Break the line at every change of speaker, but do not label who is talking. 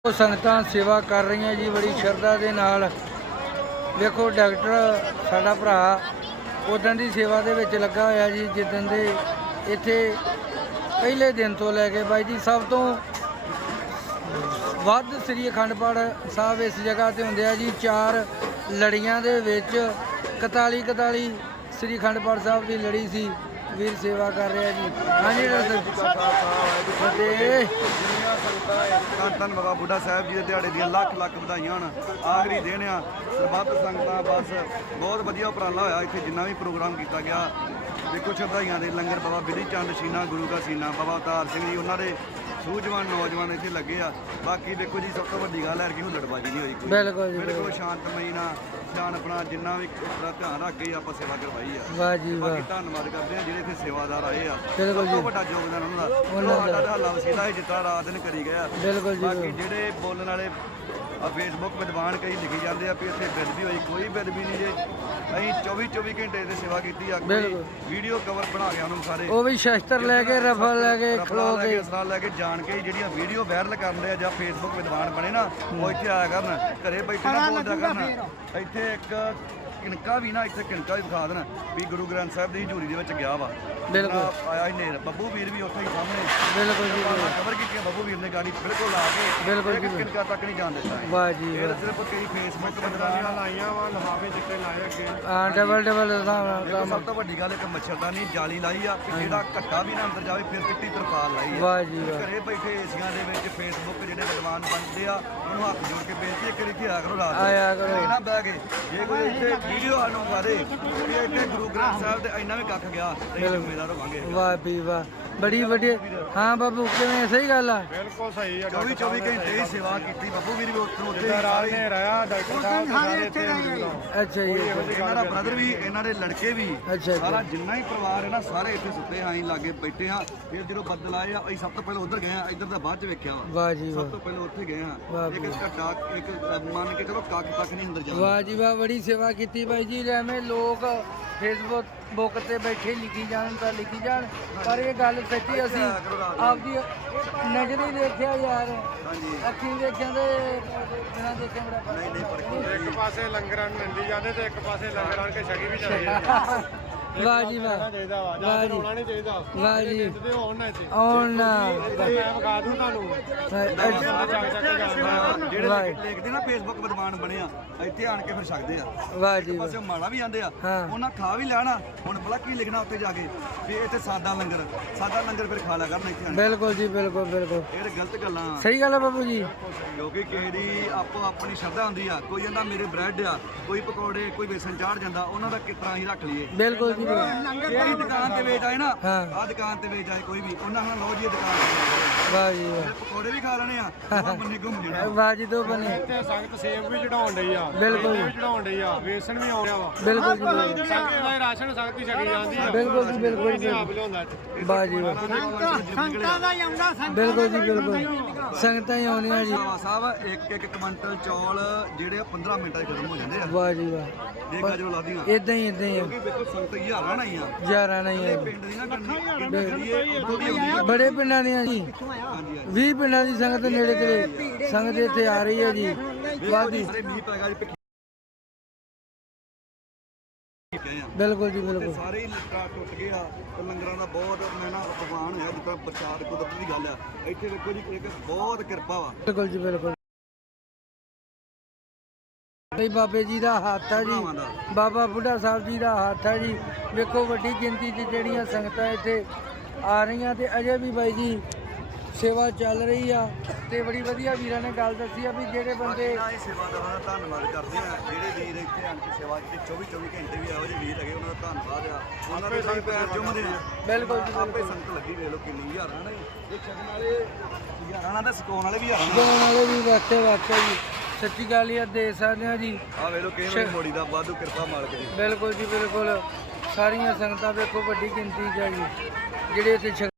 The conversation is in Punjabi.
ਸੰਗਤਾਂ ਸੇਵਾ ਕਰ ਰਹੀਆਂ ਜੀ ਬੜੀ ਸ਼ਰਧਾ ਦੇ ਨਾਲ। ਵੇਖੋ ਡਾਕਟਰ ਸਾਡਾ ਭਰਾ ਉਦੋਂ ਦੀ ਸੇਵਾ ਦੇ ਵਿੱਚ ਲੱਗਾ ਹੋਇਆ ਜੀ, ਜਿੱਦਣ ਦੇ ਇੱਥੇ ਪਹਿਲੇ ਦਿਨ ਤੋਂ ਲੈ ਕੇ ਬਾਈ ਜੀ ਸਭ ਤੋਂ ਵੱਧ ਸ੍ਰੀ ਅਖੰਡ ਪਾਠ ਸਾਹਿਬ ਇਸ ਜਗ੍ਹਾ ਤੇ ਹੁੰਦੇ ਆ ਜੀ। 4 ਲੜੀਆਂ ਦੇ ਵਿੱਚ 41 ਸ੍ਰੀ ਅਖੰਡ ਪਾਠ ਸਾਹਿਬ ਦੀ ਲੜੀ ਸੀ। ਵੀਰ ਸੇਵਾ ਕਰ ਰਿਹਾ ਜੀ। ਹਾਂਜੀ ਡਾਕਟਰ
ਧੰਨ ਬਾਬਾ ਬੁੱਢਾ ਸਾਹਿਬ ਜੀ ਦੇ ਦਿਹਾੜੇ ਦੀਆਂ ਲੱਖ ਵਧਾਈਆਂ ਹੋਣ। ਆਖਰੀ ਦਿਨ ਆ, ਸਰਬੱਤ ਸੰਗਤਾਂ ਬਸ ਬਹੁਤ ਵਧੀਆ ਉਪਰਾਲਾ ਹੋਇਆ ਇੱਥੇ ਜਿੰਨਾ ਵੀ ਪ੍ਰੋਗਰਾਮ ਕੀਤਾ ਗਿਆ। ਦੇਖੋ ਸ਼ਰਧਾਈਆਂ ਦੇ ਲੰਗਰ ਬਾਬਾ ਬਿਧੀ ਚੰਦ ਸ਼ੀਨਾ ਗੁਰੂ ਦਾ ਸੀਨਾ ਬਾਬਾ ਅਵਤਾਰ ਸਿੰਘ ਜੀ ਉਹਨਾਂ ਦੇ ਸੂਝਵਾਨ ਨੌਜਵਾਨ ਇੱਥੇ ਲੱਗੇ ਆ। ਬਾਕੀ ਦੇਖੋ ਜੀ ਸਭ ਤੋਂ ਵੱਡੀ ਗੱਲ ਹੈ ਕਿ ਹੁੱਲੜਬਾਜ਼ੀ ਨਹੀਂ ਹੋਈ ਕੋਈ। ਬਿਲਕੁਲ ਸ਼ਾਂਤਮਈ ਨਾਲ ਧਿਆਨ ਆਪਣਾ ਜਿੰਨਾ ਵੀ ਉਪਰਾ ਧਿਆਨ ਰੱਖ ਕੇ ਆਪਾਂ ਸੇਵਾ ਕਰਵਾਈ ਆ।
ਵਾਹ ਜੀ ਵਾਹ।
ਬਾਕੀ ਧੰਨਵਾਦ ਕਰਦੇ ਆ ਜਿਹੜੇ ਇੱਥੇ ਸੇਵਾਦਾਰ ਆਏ ਆ।
ਬਿਲਕੁਲ ਜੀ
ਵੱਡਾ ਯੋਗਦਾਨ ਉਹਨਾਂ ਦਾ ਹੱਲਾ ਵਸੀਲਾ ਹੈ ਜਿੱਦਾਂ ਰਾਤ ਦਿਨ ਕਰੀ ਗਿਆ।
ਬਿਲਕੁਲ ਜੀ।
ਬਾਕੀ ਜਿਹੜੇ ਬੋਲਣ ਵਾਲੇ ਫੇਸਬੁੱਕ ਵਿਦਵਾਨ ਕਈ ਲਿਖੀ ਜਾਂਦੇ ਆ ਵੀ ਇੱਥੇ ਬੇਦਬੀ ਹੋਈ, ਕੋਈ ਬੇਦਬੀ ਨਹੀਂ ਜੇ। ਅਸੀਂ 24 ਘੰਟੇ ਦੀ ਸੇਵਾ ਕੀਤੀ ਆ। ਵੀਡੀਓ ਕਵਰ ਬਣਾ ਗਿਆ ਉਹਨਾਂ ਸਾਰੇ, ਉਹ
ਵੀ ਸ਼ਸਤਰ ਲੈ ਕੇ ਰਫਲ ਲੈ ਕੇ ਖਲੋ ਕੇ
ਅਸਲਾਹ ਲੈ ਕੇ ਜਾਣ ਕੇ ਜਿਹੜੀਆਂ ਵੀਡੀਓ ਵਾਇਰਲ ਕਰਨ ਦੇ ਆ ਜਾਂ ਫੇਸਬੁੱਕ ਵਿਦਵਾਨ ਬਣੇ ਨਾ ਉਹ ਇੱਥੇ ਆਇਆ ਕਰਨ, ਘਰੇ ਬੈਠੇ ਨਾ ਬੋਲਦਾ ਕਰਨ। ਇੱਥੇ ਇੱਕ ਕਿਣਕਾ ਵੀ ਨਾ ਇੱਥੇ ਕਿਣਕਾ ਵੀ ਵਿਖਾ ਦੇਣ ਵੀ ਗੁਰੂ ਗ੍ਰੰਥ ਸਾਹਿਬ ਦੀ ਹਜ਼ੂਰੀ ਦੇ ਵਿੱਚ ਗਿਆ ਵਾ।
ਬਿਲਕੁਲ
ਆਇਆ ਹੀ ਨੇਰ ਬੱਬੂ ਵੀਰ ਵੀ ਉੱਥੇ ਹੀ ਸਾਹਮਣੇ
ਬਿਲਕੁਲ ਜੀ
ਕਵਰ ਕੀਤੀ ਬੱਬੂ ਵੀਰ ਨੇ ਗਾੜੀ ਬਿਲਕੁਲ ਲਾ ਕੇ
ਬਿਲਕੁਲ ਜੀ
ਕਿਣਕਾ ਤੱਕ ਨਹੀਂ ਜਾਣ ਦਿੱਤਾ।
ਵਾਹ ਜੀ
ਇਹ ਸਿਰਫ ਕਈ ਫੇਸਬੁੱਕ ਬੰਦਿਆਂ ਲਾਈਆਂ ਵਾ ਲਿਫਾਫੇ ਜਿੱਤੇ ਲਾਏ ਅੱਗੇ।
ਹਾਂ ਡਬਲ
ਸਭ ਤੋਂ ਵੱਡੀ ਗੱਲ ਇੱਕ ਮੱਛਰਦਾਨੀ ਜਾਲੀ ਲਾਈ ਆ ਕਿ ਜਿਹੜਾ ਘੱਟਾ ਵੀ ਨਾ ਅੰਦਰ ਜਾਵੇ, ਫਿਰ ਚਿੱਟੀ ਤਰਪਾਲ ਲਾਈ ਆ।
ਵਾਹ ਜੀ ਵਾਹ।
ਘਰੇ ਬੈਠੇ ਏਸੀਆਂ ਦੇ ਵਿੱਚ ਫੇਸਬੁੱਕ ਜਿਹੜੇ ਵਿਦਵਾਨ ਬਣਦੇ ਆ ਉਹਨੂੰ ਹੱਥ ਜੋੜ ਕੇ ਬੇਨਤੀ ਇੱਕ ਇੱਥੇ ਆਇਆ ਕਰੋ ਰਾਤ
ਆਇਆ ਕਰੋ
ਨਾ ਬਹਿ ਕੇ। ਜੇ ਕੋਈ ਇੱਥੇ ਵੀਡੀਓ ਸਾਨੂੰ ਮਾਰੇ ਕਿ ਇੱਥੇ ਗੁਰੂ ਗ੍ਰੰਥ ਸਾਹਿਬ ਦੇ ਇੰਨਾ ਵੀ ਕੱਖ ਗਿਆ ਤੇ ਜ਼ਿੰਮੇਦਾਰ ਹੋਵਾਂਗੇ।
ਵਾਹ ਵੀ ਵਾਹ, ਬੜੀ ਵੱਡੀ। ਹਾਂ ਬਾਬੂ ਕਿਵੇਂ? ਸਹੀ ਗੱਲ ਆ।
ਬਿਲਕੁਲ ਸਹੀ ਆ। 24 ਘੰਟੇ ਹੀ ਸੇਵਾ ਕੀਤੀ ਬੱਬੂ ਵੀਰ ਵੀ ਉੱਥੇ
ਰਾਤ ਨੇ ਰਿਹਾ ਡਾਕਟਰ ਸਾਹਿਬ ਸਾਰੇ ਇੱਥੇ
ਅੱਛਾ ਜੀ।
ਇਹਨਾਂ ਦਾ ਬ੍ਰਦਰ ਵੀ ਇਹਨਾਂ ਦੇ ਲੜਕੇ ਵੀ
ਅੱਛਾ
ਸਾਰਾ ਜਿੰਨਾ ਹੀ ਪਰਿਵਾਰ ਹੈ ਨਾ ਸਾਰੇ ਇੱਥੇ ਸੁੱਤੇ ਆਂ ਲਾਗੇ ਬੈਠੇ ਆ। ਫਿਰ ਜਦੋਂ ਬੱਦਲ ਆਏ ਆ ਅਸੀਂ ਸਭ ਤੋਂ ਪਹਿਲਾਂ ਉੱਧਰ ਗਏ ਆ, ਇੱਧਰ ਦਾ ਬਾਅਦ ਚ ਵੇਖਿਆ ਵਾ।
ਵਾਹ ਜੀ ਵਾਹ।
ਸਭ ਤੋਂ ਪਹਿਲਾਂ ਉੱਥੇ ਗਏ ਆ। ਇੱਕ ਘੱਟਾ ਇੱਕ ਮੰਨ ਕੇ ਚਲੋ ਕੱਖ ਤੱਕ ਨਹੀਂ ਅੰਦਰ ਜਾਂਦਾ।
ਵਾਹ ਜੀ ਵਾਹ, ਬੜੀ ਸੇਵਾ ਕੀਤੀ ਬਾਈ ਜੀ। ਐਵੇਂ ਲੋਕ ਫੇਸਬੁੱਕ ਤੇ ਬੈਠੇ ਲਿਖੀ ਜਾਣ ਤਾਂ ਲਿਖੀ ਜਾਣ, ਪਰ ਇਹ ਗੱਲ ਸੱਚੀ ਅਸੀਂ ਆਪਦੀ ਨਜ਼ਰੀ ਦੇਖਿਆ ਯਾਰ, ਅੱਖੀਂ ਦੇਖਿਆ ਤੇ ਬਿਨਾਂ ਦੇਖਿਆ ਬੜਾ
ਨਹੀਂ
ਇੱਕ ਪਾਸੇ ਲੰਗਰਾਂ ਨੂੰ ਨੰਦੀ ਜਾਂਦੇ ਤੇ ਇੱਕ ਪਾਸੇ ਲੰਗਰ ਆਣ ਕੇ ਛਕੀ ਵੀ ਜਾਂਦੇ।
ਵਾਹ ਜੀ ਵਾਹ।
ਵਾਹ ਜੀ ਹੋਣਾ ਨਹੀਂ ਚਾਹੀਦਾ।
ਵਾਹ ਜੀ
ਆਉਣ ਨਾ
ਮੈਂ
ਵਿਖਾ ਦੂੰ ਤੁਹਾਨੂੰ
ਜਿਹੜੇ ਲਿਖਦੇ ਨਾ ਫੇਸਬੁੱਕ ਵਿਦਵਾਨ ਬਣੇ ਆ ਇੱਥੇ ਆਣ ਕੇ ਫਿਰ ਛਕਦੇ ਆ।
ਵਾਹ ਜੀ
ਪਾਸੇ ਮਾੜਾ ਵੀ ਆਂਦੇ ਆ,
ਹਾਂ।
ਉਹਨਾਂ ਖਾ ਵੀ ਲੈਣਾ। ਹੁਣ ਭਲਾ ਕੀ ਲਿਖਣਾ ਉੱਥੇ ਜਾ ਕੇ ਵੀ ਇੱਥੇ ਸਾਦਾ ਲੰਗਰ ਫਿਰ ਖਾ ਲਿਆ ਕਰਨਾ ਇੱਥੇ ਆਣ ਕੇ।
ਬਿਲਕੁਲ ਜੀ ਬਿਲਕੁਲ ਬਿਲਕੁਲ।
ਇਹ ਤਾਂ ਗਲਤ ਗੱਲਾਂ।
ਸਹੀ ਗੱਲ ਹੈ ਬਾਬੂ ਜੀ।
ਕਿਉਂਕਿ ਕਿਸੇ ਦੀ ਆਪੋ ਆਪਣੀ ਸ਼ਰਧਾ ਹੁੰਦੀ ਆ। ਕੋਈ ਕਹਿੰਦਾ ਮੇਰੇ ਬ੍ਰੈਡ ਆ, ਕੋਈ ਪਕੌੜੇ, ਕੋਈ ਵੇਸਣ ਚਾੜ ਜਾਂਦਾ, ਉਹਨਾਂ ਦਾ ਕਿਸ ਤਰ੍ਹਾਂ ਹੀ ਰੱਖ ਲਈਏ।
ਬਿਲਕੁਲ ਜੀ
ਜਿਹੜੀ ਦੁਕਾਨ ਤੇ ਵੇਚ ਆਏ ਨਾ,
ਹਾਂ।
ਆਹ ਦੁਕਾਨ ਤੇ ਵੇਚ ਆਏ ਕੋਈ ਵੀ, ਉਹਨਾਂ ਨਾਲ ਲਓ ਜੀ ਇਹ ਦੁਕਾਨ ਤੇ
ਵਾਹ ਜੀ ਵਾਹ।
ਪਕੌੜੇ ਵੀ ਖਾ ਲੈਣੇ ਆ, ਉਹ ਬੰਨੇ ਘੁੰਮ ਜਾਣਾ।
ਵਾਹ ਜੀ ਦੋ ਬਣੇ।
ਇੱਥੇ ਸੰਗਤ ਸੇਬ ਵੀ ਚੜਾਉਣ ਡਈ ਆ,
ਬਿਲਕੁਲ
ਵੀ ਚੜਾਉਣ ਡਈ ਆ, ਵੇਸਣ ਵੀ ਆਉਂਦਾ ਵਾ।
ਬਿਲਕੁਲ ਜੀ ਬਿਲਕੁਲ।
ਸੰਗਤ ਦਾ ਰਾਸ਼ਨ ਸੰਗਤ ਹੀ ਛਕੀ ਜਾਂਦੀ ਆ।
ਬਿਲਕੁਲ ਜੀ ਬਿਲਕੁਲ ਜੀ।
ਆਪ ਲਿਆਉਂਦਾ ਇੱਥੇ।
ਵਾਹ ਜੀ ਵਾਹ।
ਸੰਗਤਾਂ ਦਾ ਹੀ ਆਉਂਦਾ
ਬਿਲਕੁਲ ਜੀ ਬਿਲਕੁਲ। ਸੰਗਤਾਂ ਹੀ ਆਉਂਦੀਆਂ ਜੀ।
ਸਾਹਿਬ ਇੱਕ ਕੁਇੰਟਲ ਚੌਲ ਜਿਹੜੇ 15 ਮਿੰਟਾਂ 'ਚ ਖਤਮ ਹੋ ਜਾਂਦੇ ਆ।
ਵਾਹ ਜੀ ਵਾਹ।
ਇਹ ਗਾਜਰੋਂ ਲਾਦੀਆਂ
ਇਦਾਂ ਹੀ
ਕਿਉਂਕਿ ਵੇਖੋ ਸੰਗਤ ਹਜ਼ਾਰਾਂ ਨਾਲ ਹੀ ਆ।
ਯਾਰਾਂ ਨਹੀਂ ਹੈ।
ਪਿੰਡ ਦੀ ਨਾ ਕਰੀਏ ਉਦੋਂ ਦੀ ਆਉਂਦੀ ਆ।
ਬੜੇ ਪਿੰਡਾਂ ਦੀਆਂ ਜੀ,
ਹਾਂਜੀ
20 ਪਿੰਡਾਂ ਦੀ ਸੰਗਤ ਨੇੜੇ ਤੇੜੇ ਸੰਗਤ ਇੱਥੇ ਆ ਰਹੀ ਹੈ ਜੀ। ਵਾਦੀ
ਸਾਰੇ ਮੀਂਹ ਪੈ ਗਿਆ ਜੀ ਭਿੱਖੀ ਗਏ ਆ।
ਬਿਲਕੁਲ ਜੀ ਬਿਲਕੁਲ।
ਸਾਰੇ ਹੀ ਲੱਟਾਂ ਟੁੱਟ ਗਏ ਆ ਤੇ ਲੰਗਰਾਂ ਦਾ ਬਹੁਤ ਮੈਂ ਨਾ ਭਗਵਾਨ ਹੋਇਆ ਜਿੱਦਾਂ ਬਰਸਾਤ ਕੁਦਰਤ ਦੀ ਗੱਲ ਆ। ਇੱਥੇ ਵੇਖੋ ਜੀ ਇੱਕ ਬਹੁਤ ਕਿਰਪਾ ਵਾ।
ਬਿਲਕੁਲ ਜੀ ਬਿਲਕੁਲ। ਬਈ ਬਾਬੇ ਜੀ ਦਾ ਹੱਥ ਆ ਜੀ, ਬਾਬਾ ਬੁੱਢਾ ਸਾਹਿਬ ਜੀ ਦਾ ਹੱਥ ਆ ਜੀ। ਵੇਖੋ ਵੱਡੀ ਗਿਣਤੀ 'ਚ ਜਿਹੜੀਆਂ ਸੰਗਤਾਂ ਇੱਥੇ ਆ ਰਹੀਆਂ ਤੇ ਅਜੇ ਵੀ ਬਾਈ ਜੀ ਸੇਵਾ ਚੱਲ ਰਹੀ ਆ। ਤੇ ਬੜੀ ਵਧੀਆ ਵੀਰਾਂ ਨੇ ਗੱਲ ਦੱਸੀ ਆ ਵੀ ਜਿਹੜੇ ਬੰਦੇ
ਇਹ ਸੇਵਾਦਾਰਾਂ ਦਾ ਧੰਨਵਾਦ ਕਰਦੇ ਆ ਜਿਹੜੇ ਵੀਰ ਇੱਥੇ ਆਣ ਕੇ ਸੇਵਾ ਕੀਤੀ 24 ਘੰਟੇ ਵੀ ਇਹੋ ਜਿਹੇ ਵੀਰ ਹੈਗੇ, ਉਹਨਾਂ ਦਾ ਧੰਨਵਾਦ ਆ। ਉਹਨਾਂ ਦੇ ਸਾਰੇ ਪੈਰ ਚੁੰਮਦੇ ਆ।
ਬਿਲਕੁਲ ਜੀ
ਆਪੇ ਸੰਗਤ ਲੱਗੀ ਵੇਖ ਲਓ ਕਿੰਨੀ ਹਜ਼ਾਰਾਂ ਨੇ ਇਹ ਛਕਣ ਵਾਲੇ ਹਜ਼ਾਰਾਂ ਨਾਲ ਤੇ ਸਕਾਉਣ ਵਾਲੇ ਵੀ ਹਜ਼ਾਰਾਂ
ਦੇਣ ਵਾਲੇ ਵੀ ਵਾਕਿਆ ਜੀ ਸੱਚੀ ਗੱਲ ਹੀ ਆ। ਦੇ ਸਕਦੇ ਆ ਜੀ।
ਆ ਵੇਖ ਲਓ ਕਿਸੇ ਨੂੰ ਮੋੜੀ ਦਾ ਵਾਧੂ ਕਿਰਪਾ ਮਾਲਕ ਦੀ।
ਬਿਲਕੁਲ ਜੀ ਬਿਲਕੁਲ। ਸਾਰੀਆਂ ਸੰਗਤਾਂ ਵੇਖੋ ਵੱਡੀ ਗਿਣਤੀ 'ਚ ਆ ਜੀ ਜਿਹੜੇ ਇੱਥੇ